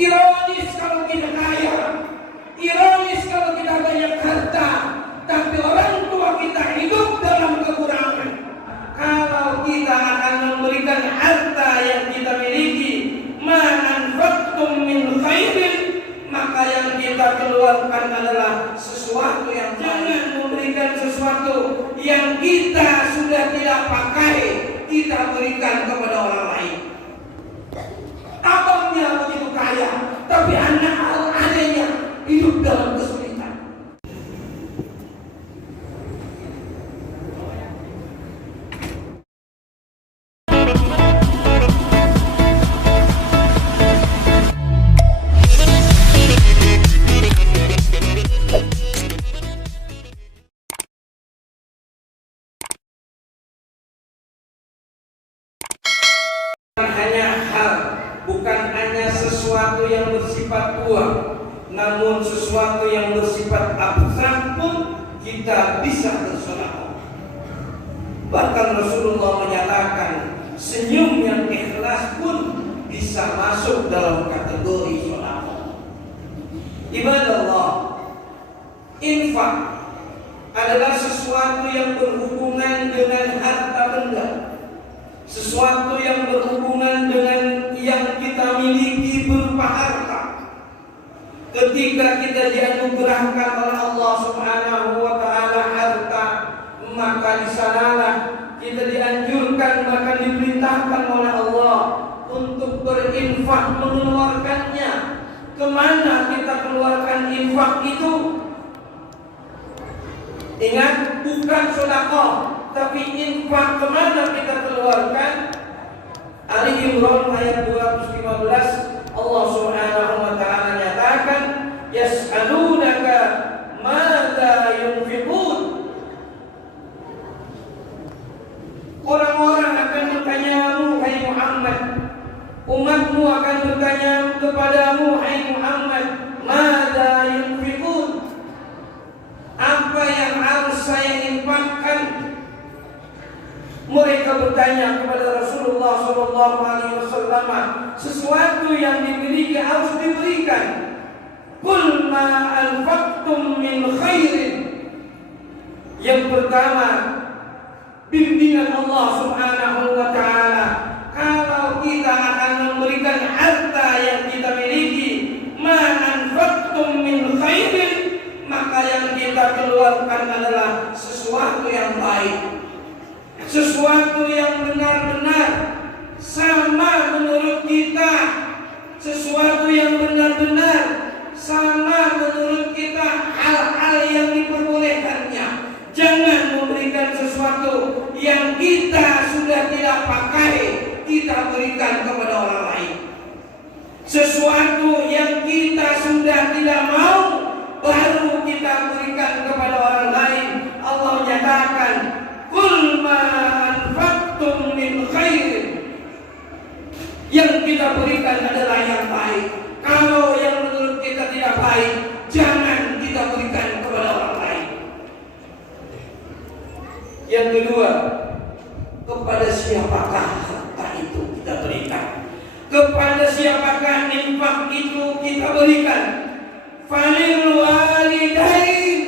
Ironis kalau kita kaya, ironis kalau kita banyak harta, tapi orang tua kita hidup dalam kekurangan. Kalau kita akan memberikan harta yang kita miliki, ma anfaqtum min khairin, maka yang kita keluarkan adalah sesuatu yang jangan memberikan sesuatu yang kita sudah tidak pakai, kita berikan kepada orang lain. Abangnya begitu kaya, tapi anak adiknya hidup dalam kesulitan. Bukan hanya sesuatu yang bersifat uang, namun sesuatu yang bersifat abstrak pun kita bisa bersedekah. Bahkan Rasulullah menyatakan senyum yang ikhlas pun bisa masuk dalam kategori sedekah. Ibadah Allah, infak adalah sesuatu yang berhubungan dengan harta benda, sesuatu yang berhubungan dengan yang kita miliki berupa harta. Ketika kita dianugerahkan oleh Allah Subhanahu wa taala harta, maka di sanalah kita dianjurkan, bahkan diperintahkan oleh Allah untuk berinfak, mengeluarkannya. Kemana kita keluarkan infak itu? Ingat, bukan sedekah, tapi infak kemana kita keluarkan? Ali Imran ayat 215, Allah Subhanahu wa taala nyatakan, yas'alunaka madza yunfiqun. Orang-orang akan bertanyamu, hai Muhammad, umatmu akan bertanya kepadamu, hai Muhammad, madza yunfiqun, apa yang harus saya infakkan? Mereka bertanya kepada Rasulullah SAW, sesuatu yang dimiliki harus diberikan. Qul ma anfaqtum min khairin. Yang pertama, bimbingan Allah Subhanahu wa taala. Kalau kita akan memberikan harta yang kita miliki, ma anfaqtum min khairin, maka yang kita keluarkan adalah sesuatu yang baik, sesuatu yang benar-benar sama menurut kita, sesuatu yang benar-benar sama menurut kita, hal-hal yang diperbolehkannya. Jangan memberikan sesuatu yang kita sudah tidak pakai, kita berikan kepada orang lain. Sesuatu yang kita sudah tidak mau, baru kita berikan kepada orang lain. Allah nyatakan, qul ma anfaqtum min khairin. Yang kita berikan adalah yang baik. Kalau yang menurut kita tidak baik, jangan kita berikan kepada orang lain. Yang kedua, kepada siapakah harta itu kita berikan? Kepada siapakah infak itu kita berikan? Falil walidain.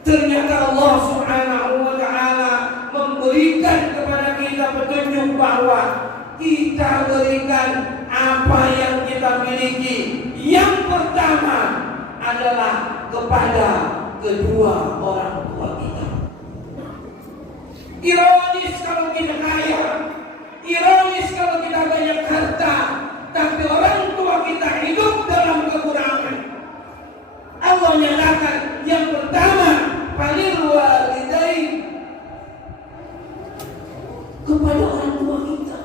Ternyata Allah Subhanahu wa taala memberikan kepada kita petunjuk bahwa kita berikan apa yang kita miliki. Yang pertama adalah kepada kedua orang tua kita. Ironis kalau kita kaya, ironis kalau kita banyak harta, tapi orang tua kita hidup dalam kekurangan. Allah nyatakan yang pertama, falil walidain, kepada orang tua kita.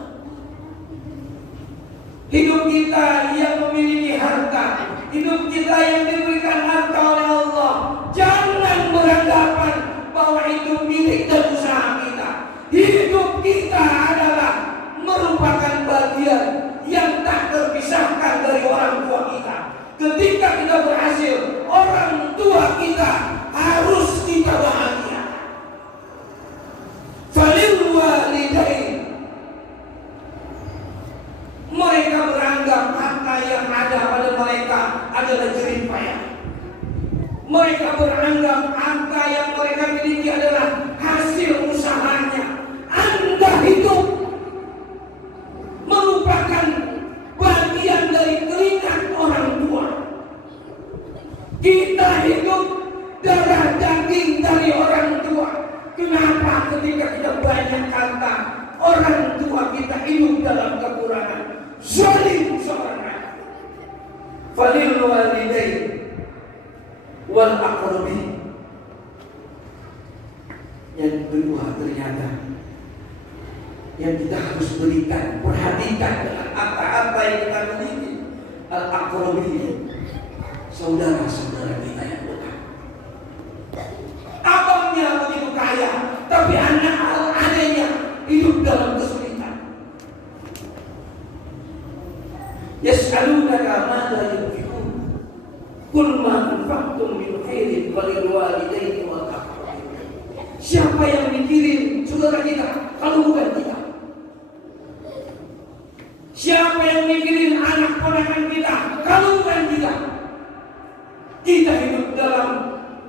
Hidup kita yang memiliki harta, hidup kita yang diberikan harta oleh Allah, jangan beranggapan bahwa itu milik dan usaha kita. Hidup kita adalah merupakan bagian yang tak terpisahkan dari orang tua kita. Ketika kita berhasil, orang tua kita harus kita bahagia. Falil walidain, mereka yang ada pada mereka adalah jerih payah. Mereka beranggap harta yang mereka miliki adalah hasil usahanya. Anda hidup merupakan bagian dari keringat orang tua. Kita hidup darah daging dari orang tua. Kenapa ketika kita banyak harta, orang tua kita hidup dalam kekurangan? Zalim seorang anak. Falil walidain wal aqrabin. Yang kedua ternyata yang kita harus berikan, perhatikan dengan apa-apa yang kita miliki, al aqrabin, saudara-saudara kita yang dekat. Abangnya begitu kaya, tapi adanya hidup dalam kesulitan. Yas'alunaka madza yunfiqun qul ma anfaqtum min khairin falil walidaini wal aqrabin. Siapa yang mikirin saudara kita kalau bukan kita? Siapa yang mikirin anak ponakan kita kalau bukan kita? Kita hidup dalam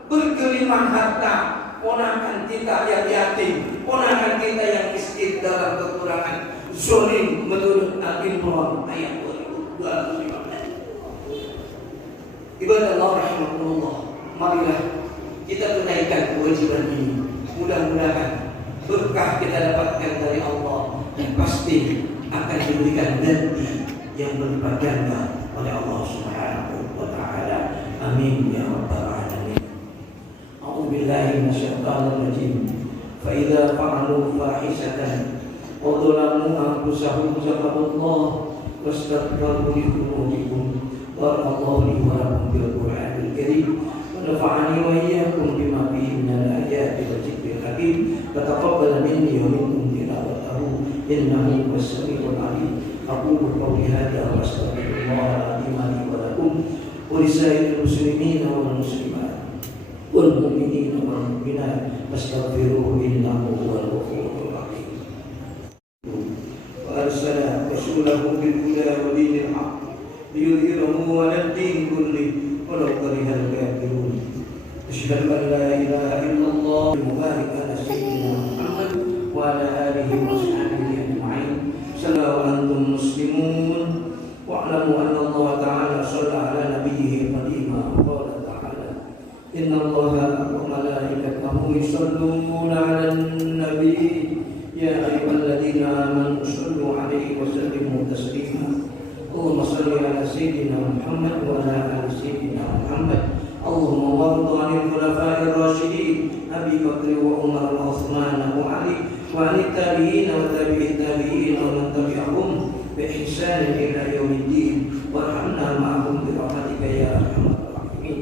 bergelimang harta, ponakan kita yang yatim, ponakan kita yang miskin dalam kekurangan. Zalim menurut Al-Imran ayat 225. Ibadah Allah rahimahullah, marilah kita tunaikan kewajiban ini. Mudah-mudahan berkah kita dapatkan dari Allah dan pasti akan diberikan ganti yang berlipat ganda oleh Allah Subhanahu wa taala. Amin ya rabbal alamin. A'udzu billahi minasyaitonir rajim. Fa idza fa'alu fahishatan wa dhalamu anfusahum zakarullah wastaghfiru li dzunubihim. Barakallahu li wa lakum bil Qur'anil karim. Wa nafa'ani wa iyyakum bima fihi minal ayati wa dzikril hakim. Taqabbal minni wa minkum tilawatahu innahu was-sami'ul 'alim. Aqulu qawli hadza wa astaghfirullah li wa lakum wa lisairil muslimina wal muslimat wal mu'minina wal mu'minat fastaghfiruhu innahu huwal ghafurur rahim. Wa arsala rasulahu bil huda wa dinil haqq liyudhhirahu 'alad din kullihi walau karihal kafirun. Asyhadu an la ilaha illallah wa barik ala sayyidina Muhammad wa ala alihi wa sahbihi ajma'in. Sallallahu antum muslimun wa'lamu anna Allah ta'ala shalla ala nabiyhi qadima qala ta'ala inna Allaha wa malaikatahu yusholluna 'alan nabiy ya ayyuhalladzina amanu shallu 'alaihi wa sallimu taslima. Allahumma shalli ala sayyidina Muhammad wa ala ali sayyidina Muhammad. Allahumma warḍ 'anil khulafa'ir rasyidin Abi Bakr wa Umar wa Utsman wa Ali wa 'anil tabi'in wa tabi'it tabi'in wa man tabi'ahum bi ihsan ila yaumiddin warhamna ma'ahum bi rahmatika ya arhamar rahimin.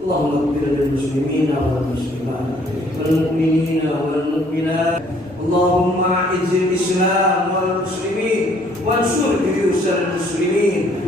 Allahumma ighfir lil muslimina wal muslimat wal mu'minina wal mu'minat. Allahumma izzil Islam wal muslimin wansur juyusal muslimin